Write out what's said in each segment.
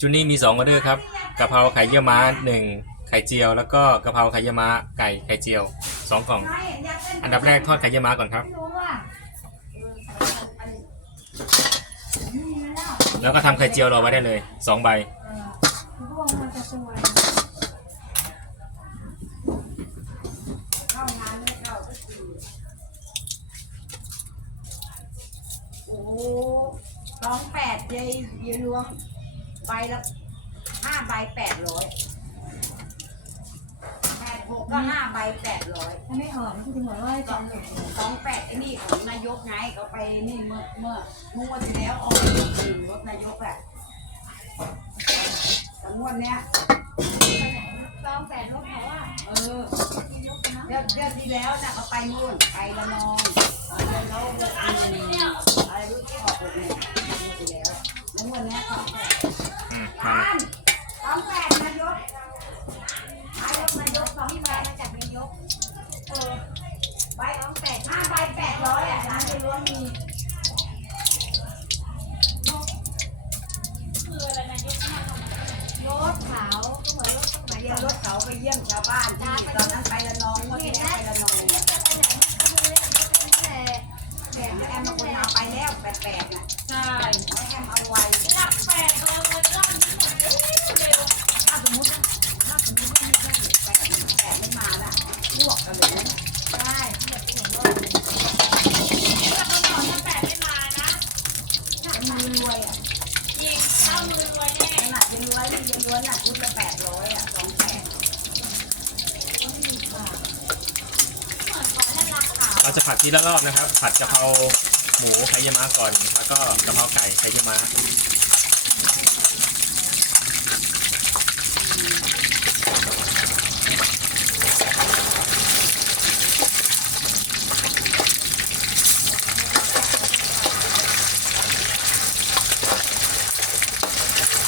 ชุนี้มีสองออเดอร์ครับกะเพราไข่เยี่ยวม้าหนึ่งไข่เจียว แล้วก็กะเพราไข่เยี่ยวม้าไก่ไข่เจียวสองกล่อง อันดับแรกทอดไข่เยี่ยวม้าก่อนครับ แล้วก็ทำไข่เจียวรอไว้ได้เลยสองใบโอ้สองแปดเยยเยยรวม ใบละห้าใบแปดร้อยแปดหกก็ห้าใบแปดร้อยถ้าไม่ออกคุณจะบอกว่าให้สจอองงสองแปดไอ้นี่ของนายกไงเขาไปนี่เมื่อเมื่อเมื่อวันที่แล้วเอาไปถึงรถนายกอะแต่งวดเนี้ยจองแปดรถเขาอะเออเดือนเดือนที่แล้วน่ะเขาไปนู่นไปละนองแล้วแล้วอะไรรู้ที่ออกหมดเนี่ยเดือนที่แล้วแล้วงวันเนี้ยสองแปด อืม บ้านสองแปดนายกนายกนายกสองแปดมาจากนายกเออใบสองแปดห้าใบแปดร้อยอะร้านในรั้วมี รถขาวก็เหมือนรถสมัย เยี่ยมรถเขา ไปเยี่ยมชาวบ้านที่ตอนนั้นไปละนองเมื่อกี้ไปละนองไปไหนก็ดูเลยแต่แอมแอมมาคนเอาไปแล้วแปดแปดน่ะใช่ ให้แอมเอาไว้ หลักแปดเราเลยรอบนี้หมดเร็ว ถ้าสมมติว่าถ้าสมมติว่าไม่ได้แปดแปดไม่มาละพวกกันเลยนะ ใช่แบบเห็นว่าถ้าคนสอนถ้าแปดไม่มานะ มือรวยอะ ยิงเข้ามือไว้แน่ ขนาดยังรวยนี่ยังรวยน่ะชุดละแปดร้อยอะสองแปด เราจะผัดทีละรอบนะครับ ผัดกะเพราหมูไข่เยม้าก่อน แล้วก็กะเพราไก่ไข่เยม้า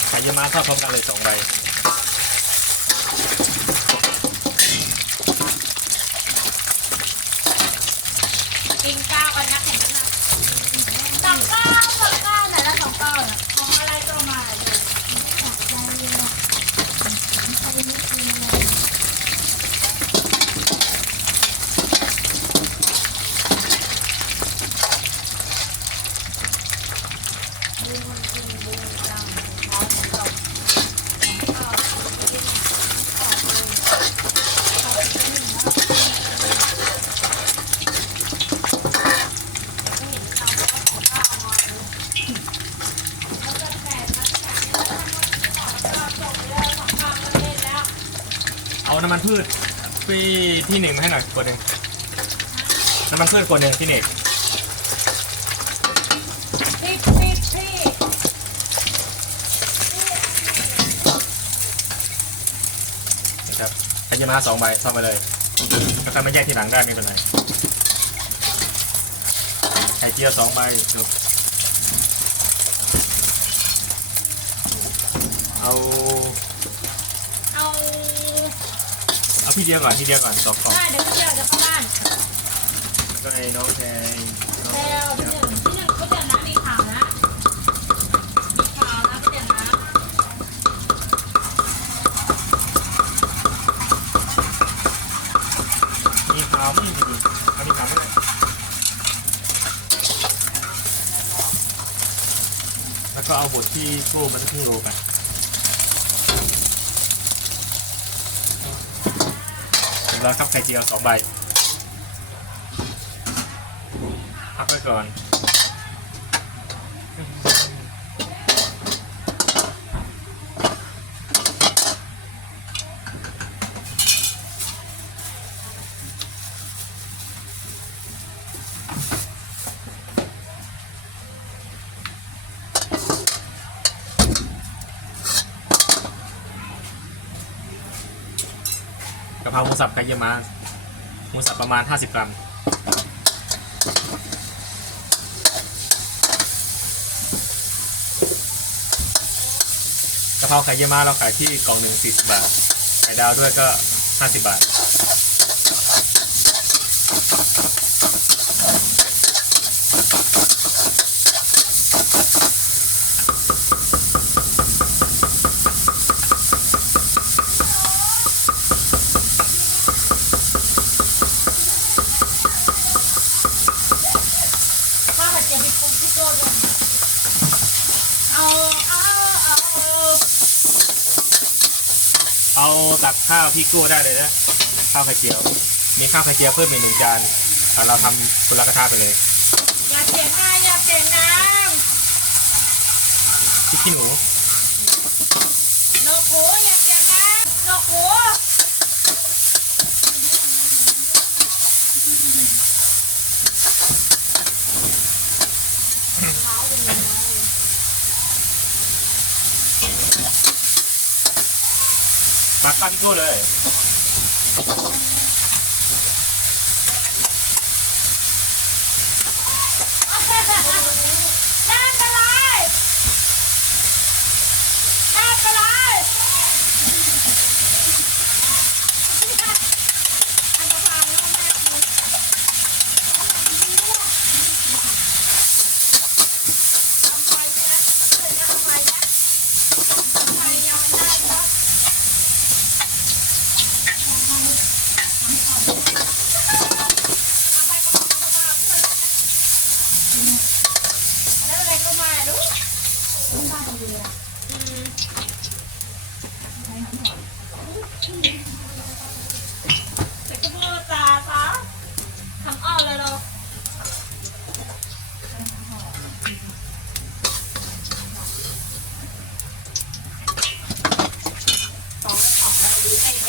ไข่เยม้าทอดพร้อมกันเลยสองใบ กินก้าวกันนักเห็นไหมนะสองเก้าสองเก้าไหนละสองเก้าน่ะของอะไรก็มาเลย เอาน้ำมัน พืชพี่ที่หนึ่งมาให้หน่อยขวดหนึ่งน้ำมันพืชขวดหนึ่งพี่เนกพี่พี่พี่นะครับไข่เยี่ยวม้าสองใบซ่อมไปเลยแล้วค่อยมาแยกทีหลังได้ไม่เป็นไรไข่เจียวสองใบดูเอาเอา เอาพี่เดียวก่อนพี่เดียวก่อนสองกล่องได้เดี๋ยวพี่เดียวจะเข้าบ้านแล้วก็ไอ้น้องแพรน้องแล้วพี่หนึ่งพี่หนึ่งก็เดี๋ยวนะมีข่าวนะมีข่าวนะพี่เดี๋ยวนะมีขาวไม่มีดีเอามีขาวไม่ได้แล้วก็เอาบทที่กู้มาสักครึ่งโลไปเสร็จ แล้วครับไข่เจียวสองใบพักไว้ก่อนะเพราหมูสับไก่เยี่ยม้าหมูสับประมาณ 50 กรัม กะเพราไข่เยี่ยม้าเราขายที่กล่องหนึ่ง40 บาท ไข่ดาวด้วยก็ 50 บาท ตักข้าวพี่กู้ได้เลยนะ ข้าวไข่เจียว มีข้าวไข่เจียวเพิ่มอีกหนึ่งจานแล้วเราทำคนละกระทะไปเลยอย่าเสียงน้ำอย่าเสียงน้พริกขี้หนูำนกหูอย่าเสียงน้ำนกหู ตักข้าวพี่กู้เลย น้ำอะไรน้ำอะไรอันตรายแล้วแม่กูทำไฟนะเอาเลยนะทำไฟนะทำไฟยังได้นะ เอาไปกระบอกกระบอกเพื่อนแล้วอะไรก็มาดูอืม แต่ก็พูดตาซะทำอ้อเลยเราสองออกมาดูไอ้แก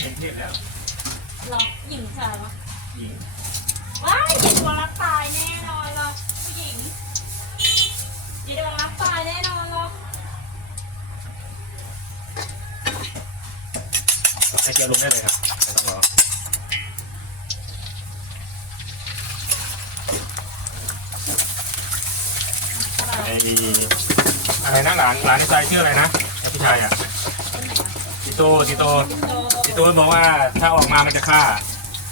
เห็นเทพแล้วเราหญิงชายวะหญิงว้ายอย่าดวงรักตายแน่นอนหรอกผู้หญิงอย่าดวงรักตายแน่นอนหรอก ไข่ เจียวลงได้เลยครับไม่ต้องรอไออะไรนะหลานหลานในใจชื่ออะไรนะไอผู้ชายอะคนไหนอะติโตติโตโตติโตบอกว่าถ้าออกมามันจะฆ่า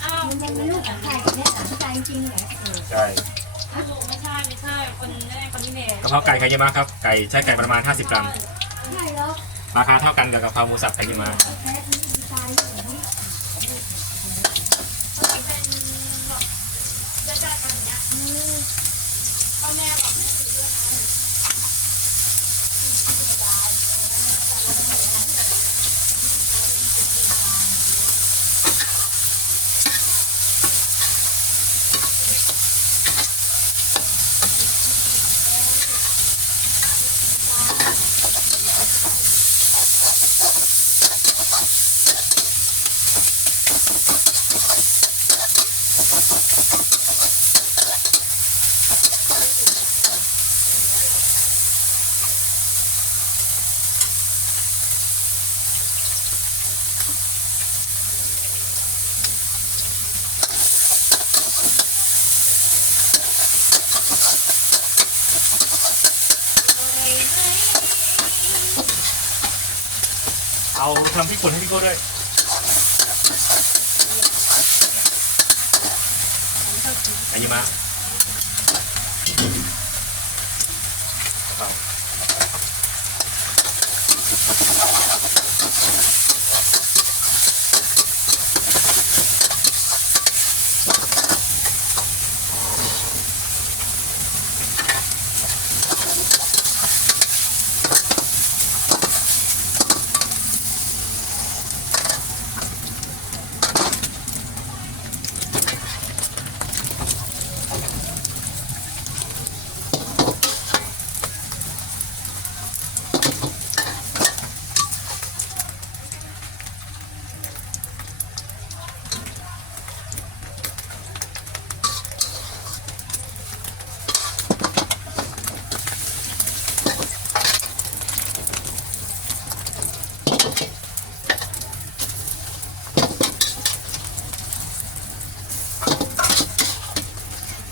อ้าวมันเป็นลูกของใครเนี่ยหลานชายจริงเหรอเออใช่ลูกไม่ใช่ไม่ใช่คนแรกคนที่เมย์กะเพราไก่ไข่เยี่ยวม้าครับไก่ใช้ไก่ประมาณ 50 กรัมใช่แล้วราคาเท่ากันกับกะเพราหมูสับไข่เยี่ยวม้าแ เอาทำพริกป่นให้พี่โก้ด้วยไข่เยี่ยวม้าเอา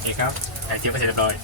เคครับแต่เจียวก็เสร็จเรียบร้อย